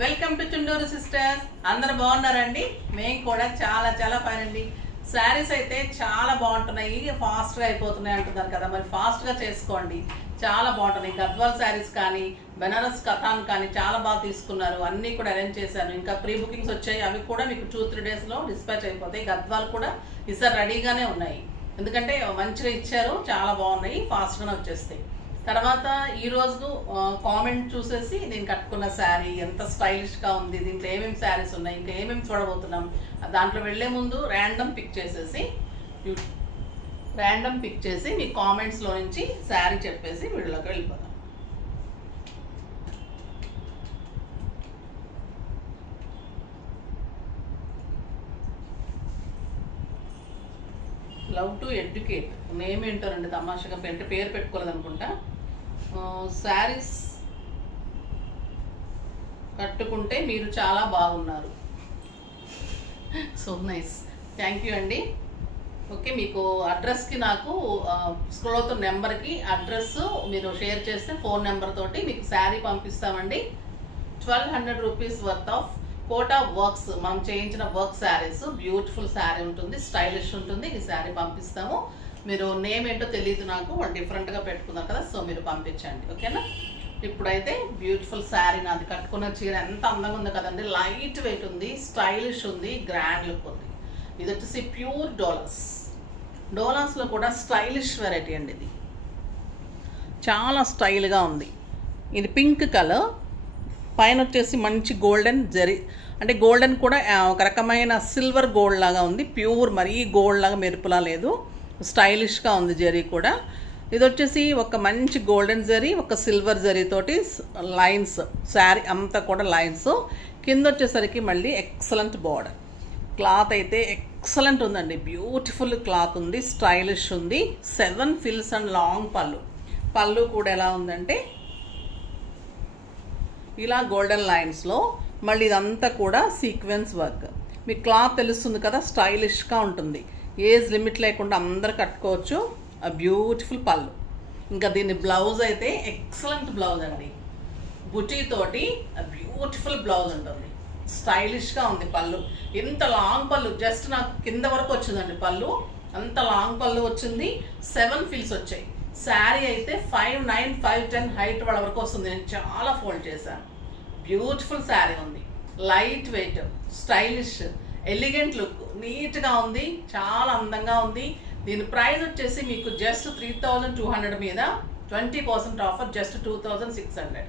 Welcome to Chunduru sisters. అందరూ బాగున్నారండి? మేము కూడా చాలా చాలా ఫైన్ అండి. శారీస్ అయితే చాలా బాగుంటున్నాయి, ఫాస్ట్గా అయిపోతున్నాయి అంటున్నారు కదా, మరి ఫాస్ట్గా చేసుకోండి. చాలా బాగుంటున్నాయి. గద్వాల్ శారీస్ కానీ బెనారస్ కథాన్ కానీ చాలా బాగా తీసుకున్నారు. అన్నీ కూడా అరేంజ్ చేశాను. ఇంకా ప్రీ బుకింగ్స్ వచ్చాయి, అవి కూడా మీకు 2-3 డేస్లో డిస్పాచ్ అయిపోతాయి. గద్వాల్ కూడా ఈసారి రెడీగానే ఉన్నాయి, ఎందుకంటే మంచిగా ఇచ్చారు, చాలా బాగున్నాయి, ఫాస్ట్గానే వచ్చేస్తాయి. తర్వాత ఈరోజు కామెంట్ చూసేసి నేను కట్టుకున్న శారీ ఎంత స్టైలిష్గా ఉంది, దీంట్లో ఏమేమి శారీస్ ఉన్నాయి, ఇంకా ఏమేమి చూడబోతున్నాం, దాంట్లో వెళ్లే ముందు ర్యాండమ్ పిక్ చేసి మీ కామెంట్స్లో నుంచి శారీ చెప్పేసి వీడియోలోకి వెళ్ళిపోతాం. లవ్ టు ఎడ్యుకేట్ నేమ్ ఏంటోనండి, తమాషగా పేరు పెట్టుకోలేదు అనుకుంటా. శారీస్ కట్టుకుంటే మీరు చాలా బాగున్నారు. సో నైస్, థ్యాంక్ యూ అండి. ఓకే, మీకు అడ్రస్కి నాకు స్క్రోల్ అవుతున్న నెంబర్కి అడ్రస్ మీరు షేర్ చేస్తే ఫోన్ నెంబర్ తోటి మీకు శారీ పంపిస్తామండి. 1200 rupees worth of Kota works, మనం చేయించిన వర్క్ శారీస్, బ్యూటిఫుల్ శారీ ఉంటుంది, స్టైలిష్ ఉంటుంది. ఈ శారీ పంపిస్తాము. మీరు నేమ్ ఏంటో తెలియదు నాకు, వాళ్ళు డిఫరెంట్గా పెట్టుకున్నారు కదా, సో మీరు పంపించండి, ఓకేనా. ఇప్పుడైతే బ్యూటిఫుల్ శారీ, నాది కట్టుకున్న చీర ఎంత అందంగా ఉంది కదండి. లైట్ వెయిట్ ఉంది, స్టైలిష్ ఉంది, గ్రాండ్ లుక్ ఉంది. ఇది వచ్చేసి ప్యూర్ డోలాస్లో కూడా స్టైలిష్ వెరైటీ అండి. ఇది చాలా స్టైల్గా ఉంది. ఇది పింక్ కలర్, పైన వచ్చేసి మంచి గోల్డెన్ జరీ, అంటే గోల్డెన్ కూడా ఒక రకమైన సిల్వర్ గోల్డ్ లాగా ఉంది. ప్యూర్ మరీ గోల్డ్ లాగా మెరుపులా లేదు, స్టైలిష్గా ఉంది జరీ కూడా. ఇది వచ్చేసి ఒక మంచి గోల్డెన్ జరీ, ఒక సిల్వర్ జరీ తోటి లైన్స్, శారీ అంతా కూడా లైన్స్. కింద వచ్చేసరికి మళ్ళీ ఎక్సలెంట్ బార్డర్. క్లాత్ అయితే ఎక్సలెంట్ ఉందండి, బ్యూటిఫుల్ క్లాత్ ఉంది, స్టైలిష్ ఉంది. 7 ఫిల్స్ అండ్ లాంగ్ పళ్ళు కూడా ఎలా ఉందంటే ఇలా గోల్డెన్ లైన్స్లో, మళ్ళీ ఇదంతా కూడా సీక్వెన్స్ వర్క్. మీకు క్లాత్ తెలుస్తుంది కదా, స్టైలిష్గా ఉంటుంది. ఏజ్ లిమిట్ లేకుండా అందరు కట్టుకోవచ్చు. ఆ బ్యూటిఫుల్ పళ్ళు. ఇంకా దీని బ్లౌజ్ అయితే ఎక్సలెంట్ బ్లౌజ్ అండి, బుటీతోటి బ్యూటిఫుల్ బ్లౌజ్ ఉంటుంది, స్టైలిష్గా ఉంది. పళ్ళు ఇంత లాంగ్ పళ్ళు, జస్ట్ నాకు కింద వరకు వచ్చిందండి పళ్ళు, అంత లాంగ్ పళ్ళు వచ్చింది. 7 ఫిల్స్ వచ్చాయి. శారీ అయితే 5'9", 5'10" హైట్ వాళ్ళ వరకు వస్తుంది. నేను చాలా ఫోల్డ్ చేశాను. బ్యూటిఫుల్ శారీ ఉంది, light weight, stylish, elegant look, నీట్గా ఉంది, చాలా అందంగా ఉంది. దీని ప్రైస్ వచ్చేసి మీకు జస్ట్ 3200 మీద 20% ఆఫర్, జస్ట్ 2600.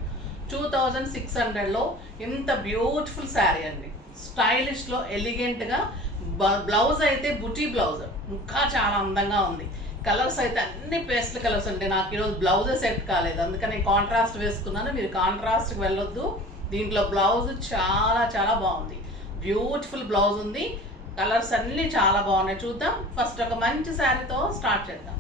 2600లో ఇంత బ్యూటిఫుల్ శారీ అండి, స్టైలిష్లో ఎలిగెంట్గా. బ్లౌజ్ అయితే బుటీ బ్లౌజ్, ఇంకా చాలా అందంగా ఉంది. కలర్స్ అయితే అన్ని పేస్టల్ కలర్స్ అండి. నాకు ఈరోజు బ్లౌజే సెట్ కాలేదు, అందుకని కాంట్రాస్ట్ వేసుకున్నాను. మీరు కాంట్రాస్ట్కి వెళ్ళొద్దు. దీంట్లో బ్లౌజ్ చాలా చాలా బాగుంది, బ్యూటిఫుల్ బ్లౌజ్ ఉంది. కలర్స్ అన్నీ చాలా బాగున్నాయి. చూద్దాం. ఫస్ట్ ఒక మంచి శారీతో స్టార్ట్ చేద్దాం.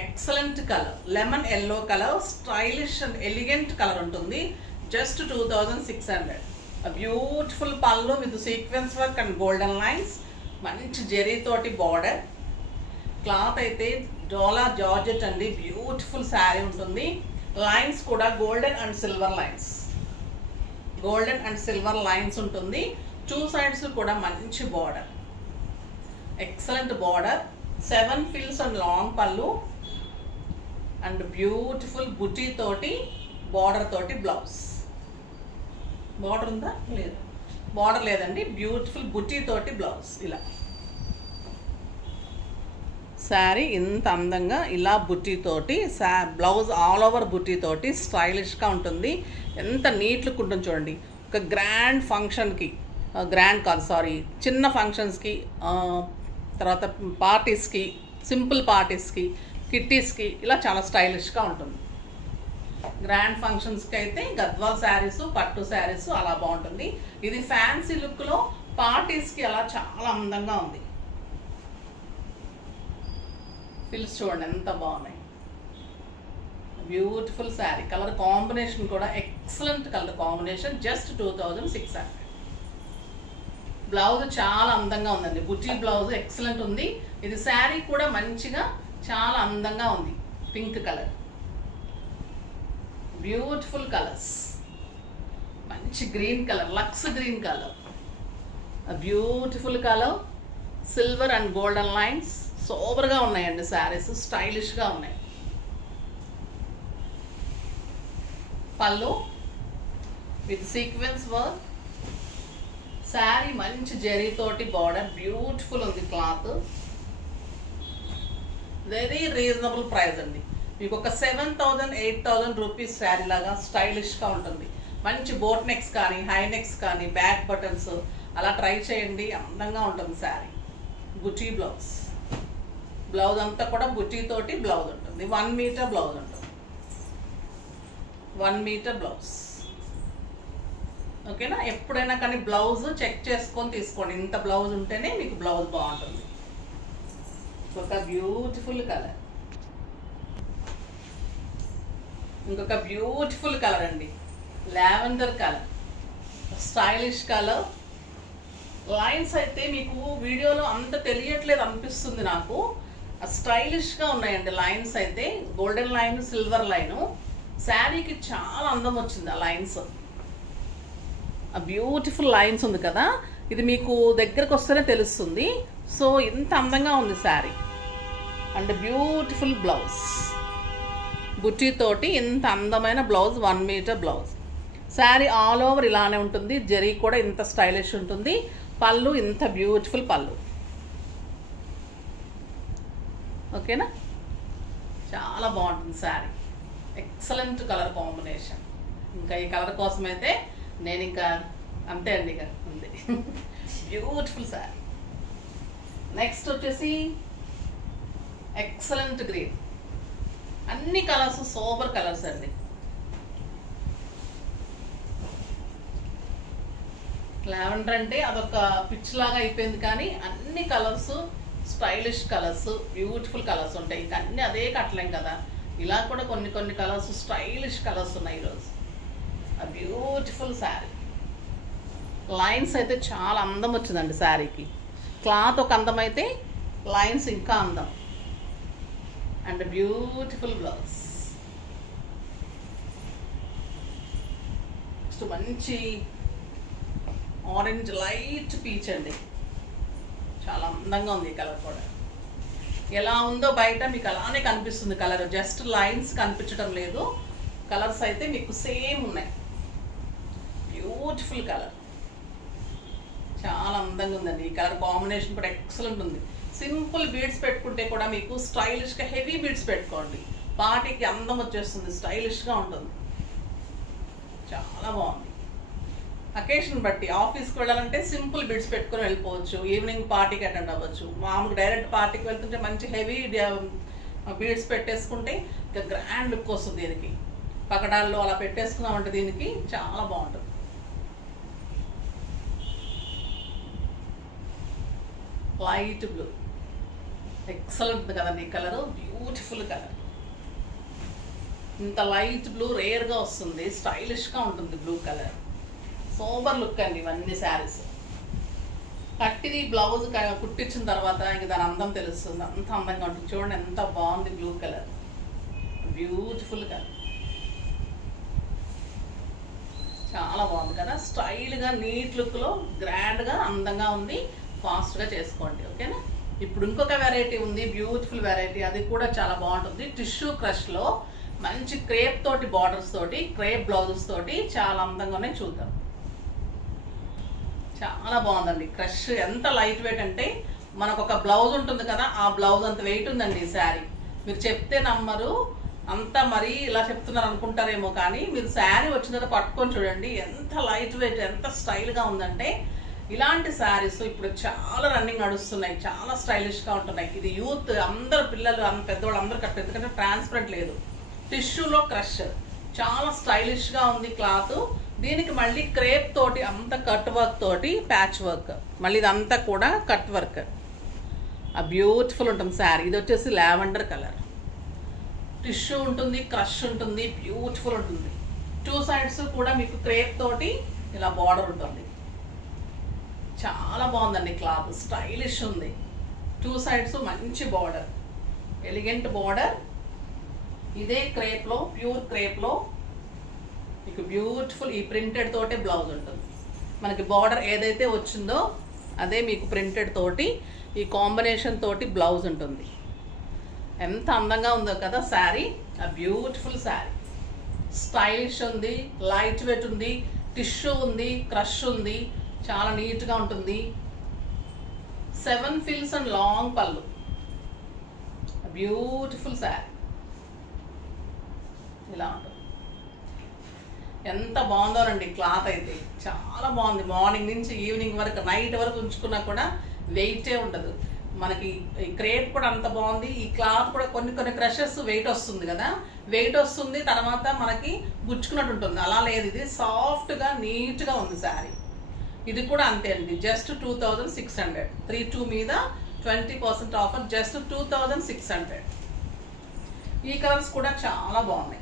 Excellent colour, lemon yellow colour, stylish and elegant colour ఉంటుంది. జస్ట్ 2600. బ్యూటిఫుల్ పళ్ళు with sequence work and golden lines, మంచి జెరీతోటి బార్డర్. క్లాత్ అయితే డోలా జార్జెట్ అండి, బ్యూటిఫుల్ శారీ ఉంటుంది. లైన్స్ కూడా గోల్డెన్ అండ్ సిల్వర్ లైన్స్ ఉంటుంది. 2 సైడ్స్ కూడా మంచి బార్డర్, ఎక్సలెంట్ బార్డర్. 7 ఫిల్స్ అండ్ లాంగ్ పళ్ళు అండ్ బ్యూటిఫుల్ బుటీ తోటి బార్డర్ తోటి బ్లౌజ్. బార్డర్ ఉందా? లేదు, బార్డర్ లేదండి. బ్యూటిఫుల్ బుటీ తోటి బ్లౌజ్. ఇలా శారీ ఇంత అందంగా ఇలా బుటీతోటి, బ్లౌజ్ ఆల్ ఓవర్ బుటీతోటి స్టైలిష్గా ఉంటుంది. ఎంత నీట్ లుక్ ఉంటుంది చూడండి. ఒక గ్రాండ్ ఫంక్షన్కి, చిన్న ఫంక్షన్స్కి, తర్వాత పార్టీస్కి, సింపుల్ పార్టీస్కి, కిట్టీస్కి ఇలా చాలా స్టైలిష్గా ఉంటుంది. గ్రాండ్ ఫంక్షన్స్కి అయితే గద్వాల్ శారీస్, పట్టు శారీస్ అలా బాగుంటుంది. ఇది ఫ్యాన్సీ లుక్లో పార్టీస్కి అలా చాలా అందంగా ఉంది. ఫిల్స్ చూడండి ఎంత బాగున్నాయి. బ్యూటిఫుల్ శారీ. కలర్ కాంబినేషన్ కూడా excellent colour combination. Just 2600. Blouse చాలా అందంగా ఉందండి, బుటీ బ్లౌజ్ ఎక్సలెంట్ ఉంది. ఇది శారీ కూడా మంచిగా చాలా అందంగా ఉంది, పింక్ కలర్. బ్యూటిఫుల్ కలర్స్, మంచి గ్రీన్ కలర్, లక్స్ green colour, beautiful colour, silver and golden lines. సూపర్గా ఉన్నాయండి శారీస్, స్టైలిష్గా ఉన్నాయి. పళ్ళు విత్ సీక్వెన్స్ వర్క్, శారీ మంచి జరీతోటి బార్డర్, బ్యూటిఫుల్ ఉంది క్లాత్. వెరీ రీజనబుల్ ప్రైస్ అండి. మీకు ఒక 7,000-8,000 రూపీస్ శారీ లాగా స్టైలిష్గా ఉంటుంది. మంచి బోట్ నెక్స్ కానీ, హై నెక్స్ కానీ, బ్యాక్ బటన్స్ అలా ట్రై చేయండి, అందంగా ఉంటుంది శారీ. బుటీ బ్లౌజ్, బ్లౌజ్ అంతా కూడా బుటీతోటి బ్లౌజ్ ఉంటుంది. 1 మీటర్ బ్లౌజ్ ఉంటుంది, 1 మీటర్ బ్లౌజ్. ఓకేనా? ఎప్పుడైనా కానీ బ్లౌజ్ చెక్ చేసుకొని తీసుకోండి. ఇంత బ్లౌజ్ ఉంటేనే మీకు బ్లౌజ్ బాగుంటుంది. ఒక బ్యూటిఫుల్ కలర్, ఇంకొక బ్యూటిఫుల్ కలర్ అండి, lavender colour, stylish colour. Lines అయితే మీకు వీడియోలో అంత తెలియట్లేదు అనిపిస్తుంది నాకు, స్టైలిష్గా ఉన్నాయండి లైన్స్ అయితే. గోల్డెన్ లైన్, సిల్వర్ లైను, శారీకి చాలా అందం వచ్చింది ఆ లైన్స్. ఆ బ్యూటిఫుల్ లైన్స్ ఉంది కదా, ఇది మీకు దగ్గరకు వస్తేనే తెలుస్తుంది. సో ఇంత అందంగా ఉంది శారీ. అండ్ బ్యూటిఫుల్ బ్లౌజ్, బుట్టీతోటి ఇంత అందమైన blouse, 1 metre blouse. Sari all over ఇలానే ఉంటుంది, జరీ కూడా ఇంత స్టైలిష్ ఉంటుంది. పళ్ళు ఇంత బ్యూటిఫుల్ పళ్ళు. ఓకేనా? చాలా బాగుంటుంది శారీ, ఎక్సలెంట్ కలర్ కాంబినేషన్. ఇంకా ఈ కలర్ కోసం అయితే నేను ఇంకా అంతే అండి, ఇక ఉంది. బ్యూటిఫుల్ శారీ. నెక్స్ట్ వచ్చేసి ఎక్సలెంట్ గ్రీన్. అన్ని కలర్స్ సూపర్ కలర్స్ అండి. లావెండర్ అంటే అదొక పిచ్ లాగా అయిపోయింది, కానీ అన్ని colours stylish colours, beautiful colours ఉంటాయి. ఇంకా అన్ని అదే కట్టలేం కదా, ఇలా కూడా కొన్ని కలర్స్ స్టైలిష్ కలర్స్ ఉన్నాయి ఈరోజు. ఆ బ్యూటిఫుల్ శారీ. లైన్స్ అయితే చాలా అందం వచ్చిందండి శారీకి. క్లాత్ ఒక అందం అయితే లైన్స్ ఇంకా అందం. And beautiful blouse. నెక్స్ట్ మంచి ఆరెంజ్ లైట్ పీచ్ అండి, చాలా అందంగా ఉంది ఈ కలర్ కూడా. ఎలా ఉందో బయట మీకు అలానే కనిపిస్తుంది కలర్, జస్ట్ లైన్స్ కనిపించడం లేదు. కలర్స్ అయితే మీకు సేమ్ ఉన్నాయి. బ్యూటిఫుల్ కలర్, చాలా అందంగా ఉందండి. ఈ కలర్ కాంబినేషన్ కూడా ఎక్సలెంట్ ఉంది. సింపుల్ బీడ్స్ పెట్టుకుంటే కూడా మీకు స్టైలిష్గా, హెవీ బీడ్స్ పెట్టుకోండి, పార్టీకి అందం వచ్చేస్తుంది, స్టైలిష్గా ఉంటుంది. చాలా బాగుంది. అకేషన్ బట్టి ఆఫీస్కి వెళ్ళాలంటే సింపుల్ బిడ్స్ పెట్టుకొని వెళ్ళిపోవచ్చు, ఈవినింగ్ పార్టీకి అటెండ్ అవ్వచ్చు. మామూలుగా డైరెక్ట్ పార్టీకి వెళ్తుంటే మంచి హెవీ బీడ్స్ పెట్టేసుకుంటే ఇంకా గ్రాండ్ లుక్ వస్తుంది. దీనికి పకడాల్లో అలా పెట్టేసుకున్నామంటే దీనికి చాలా బాగుంటుంది. లైట్ బ్లూ, ఎక్సలెంట్ కదండి ఈ కలరు, బ్యూటిఫుల్ కలర్. ఇంత లైట్ బ్లూ రేర్గా వస్తుంది, స్టైలిష్గా ఉంటుంది బ్లూ కలర్. సూపర్ లుక్ అండి ఇవన్నీ శారీస్. కట్టిది బ్లౌజ్ కుట్టించిన తర్వాత ఇంక దాని అందం తెలుస్తుంది, అంత అందంగా ఉంటుంది. చూడండి ఎంత బాగుంది బ్లూ కలర్, బ్యూటిఫుల్ కలర్, చాలా బాగుంది కదా. స్టైల్గా, నీట్ లుక్లో, గ్రాండ్గా, అందంగా ఉంది. ఫాస్ట్గా చేసుకోండి, ఓకేనా. ఇప్పుడు ఇంకొక వెరైటీ ఉంది, బ్యూటిఫుల్ వెరైటీ, అది కూడా చాలా బాగుంటుంది. టిష్యూ క్రష్లో మంచి క్రేప్ తోటి బార్డర్స్ తోటి, క్రేప్ బ్లౌజెస్ తోటి చాలా అందంగానే చూద్దాం. చాలా బాగుందండి క్రష్. ఎంత లైట్ వెయిట్ అంటే మనకు ఒక బ్లౌజ్ ఉంటుంది కదా, ఆ బ్లౌజ్ అంత వెయిట్ ఉందండి ఈ శారీ. మీరు చెప్తే నమ్మరు, అంతా మరీ ఇలా చెప్తున్నారు అనుకుంటారేమో, కానీ మీరు శారీ వచ్చిన తర్వాత పట్టుకొని చూడండి ఎంత లైట్ వెయిట్, ఎంత స్టైల్గా ఉందంటే. ఇలాంటి శారీస్ ఇప్పుడు చాలా రన్నింగ్ నడుస్తున్నాయి, చాలా స్టైలిష్గా ఉంటున్నాయి. ఇది యూత్ అందరు పిల్లలు, పెద్దవాళ్ళు అందరూ కట్టారు, ఎందుకంటే ట్రాన్స్పరెంట్ లేదు. టిష్యూలో క్రష్ చాలా స్టైలిష్గా ఉంది క్లాత్. దీనికి మళ్ళీ క్రేప్ తోటి అంత కట్ వర్క్ తోటి ప్యాచ్ వర్క్, మళ్ళీ ఇదంతా కూడా కట్ వర్క్. ఆ బ్యూటిఫుల్ ఉంటుంది శారీ. ఇది వచ్చేసి లావెండర్ కలర్, టిష్యూ ఉంటుంది, క్రష్ ఉంటుంది, బ్యూటిఫుల్ ఉంటుంది. 2 సైడ్స్ కూడా మీకు క్రేప్ తోటి ఇలా బార్డర్ ఉంటుంది. చాలా బాగుందండి క్లాత్, స్టైలిష్ ఉంది. 2 సైడ్స్ మంచి బార్డర్, ఎలిగెంట్ బార్డర్. ఇదే క్రేప్లో, ప్యూర్ క్రేప్లో మీకు బ్యూటిఫుల్ ఈ ప్రింటెడ్ తోటే బ్లౌజ్ ఉంటుంది. మనకి బార్డర్ ఏదైతే వచ్చిందో అదే మీకు ప్రింటెడ్ తోటి ఈ కాంబినేషన్ తోటి బ్లౌజ్ ఉంటుంది. ఎంత అందంగా ఉందో కదా శారీ. ఆ బ్యూటిఫుల్ శారీ, స్టైలిష్ ఉంది, లైట్ వెయిట్ ఉంది, టిష్యూ ఉంది, క్రష్ ఉంది, చాలా నీట్గా ఉంటుంది. 7 ఫిల్స్ అండ్ లాంగ్ పళ్ళు. బ్యూటిఫుల్ శారీ ఇలా ఉంటుంది. ఎంత బాగుందోనండి క్లాత్ అయితే, చాలా బాగుంది. మార్నింగ్ నుంచి ఈవినింగ్ వరకు, నైట్ వరకు ఉంచుకున్నా కూడా వెయిటే ఉండదు. మనకి ఈ క్రేప్ కూడా అంత బాగుంది. ఈ క్లాత్ కూడా కొన్ని క్రషెస్ వెయిట్ వస్తుంది కదా, వెయిట్ వస్తుంది, తర్వాత మనకి గుచ్చుకున్నట్టు ఉంటుంది. అలా లేదు, ఇది సాఫ్ట్గా నీట్గా ఉంది శారీ. ఇది కూడా అంతే అండి, జస్ట్ 2600. 32 మీద 20% ఆఫర్, జస్ట్ 2600. ఈ కలర్స్ కూడా చాలా బాగున్నాయి.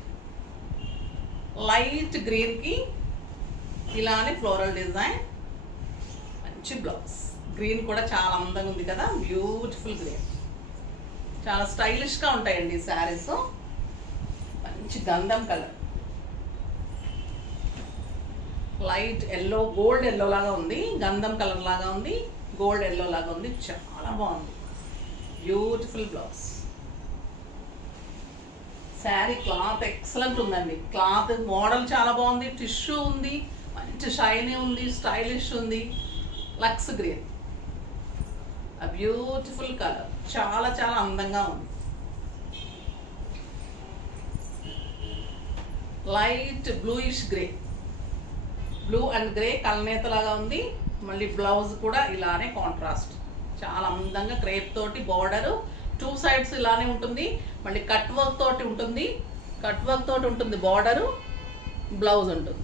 లైట్ గ్రీన్కి ఇలానే ఫ్లోరల్ డిజైన్, మంచి బ్లౌజ్. గ్రీన్ కూడా చాలా అందంగా ఉంది కదా, బ్యూటిఫుల్ గ్రీన్. చాలా స్టైలిష్గా ఉంటాయండి ఈ శారీస్. మంచి గంధం colour, light yellow, gold yellow లాగా ఉంది, గంధం కలర్ లాగా ఉంది, గోల్డ్ ఎల్లో లాగా ఉంది. చాలా బాగుంది, beautiful blouse. Sari cloth excellent ఉందండి. క్లాత్ మోడల్ చాలా బాగుంది, టిష్యూ ఉంది, మంచి షైనీ ఉంది, స్టైలిష్ ఉంది. లక్స్ గ్రీన్, ఆ బ్యూటిఫుల్ కలర్, చాలా చాలా అందంగా ఉంది. Light bluish grey, blue and grey కల్నేత లాగా ఉంది. మళ్ళీ బ్లౌజ్ కూడా ఇలానే కాంట్రాస్ట్, చాలా అందంగా క్రేప్ తోటి బార్డర్ 2 సైడ్స్ ఇలానే ఉంటుంది. మళ్ళీ కట్ వర్క్ తోటి ఉంటుంది, కట్ వర్క్ తోటి ఉంటుంది బార్డరు, బ్లౌజ్ ఉంటుంది.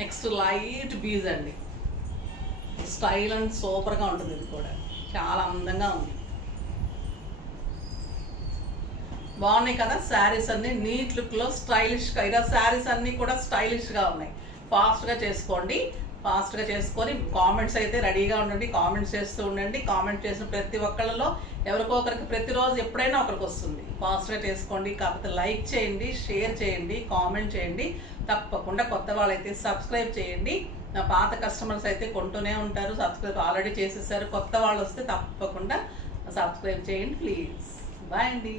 నెక్స్ట్ లైట్ బీజ్ అండి, స్టైల్ అండ్ సూపర్గా ఉంటుంది. ఇది కూడా చాలా అందంగా ఉంది. బాగున్నాయి కదా శారీస్ అన్ని, నీట్ లుక్లో స్టైలిష్గా. ఇలా శారీస్ అన్నీ కూడా స్టైలిష్గా ఉన్నాయి. ఫాస్ట్గా చేసుకోండి, ఫాస్ట్గా చేసుకొని కామెంట్స్ అయితే రెడీగా ఉండండి. కామెంట్స్ చేస్తూ ఉండండి. కామెంట్ చేసిన ప్రతి ఒక్కళ్ళలో ఎవరికో ఒకరికి ప్రతిరోజు ఎప్పుడైనా ఒకరికి వస్తుంది. ఫాస్ట్గా చేసుకోండి. కాకపోతే లైక్ చేయండి, షేర్ చేయండి, కామెంట్ చేయండి. తప్పకుండా కొత్త వాళ్ళైతే సబ్స్క్రైబ్ చేయండి. నా పాత కస్టమర్స్ అయితే కొంటూనే ఉంటారు, సబ్స్క్రైబ్ ఆల్రెడీ చేసేసారు. కొత్త వాళ్ళు వస్తే తప్పకుండా సబ్స్క్రైబ్ చేయండి ప్లీజ్. బాయ్ అండి.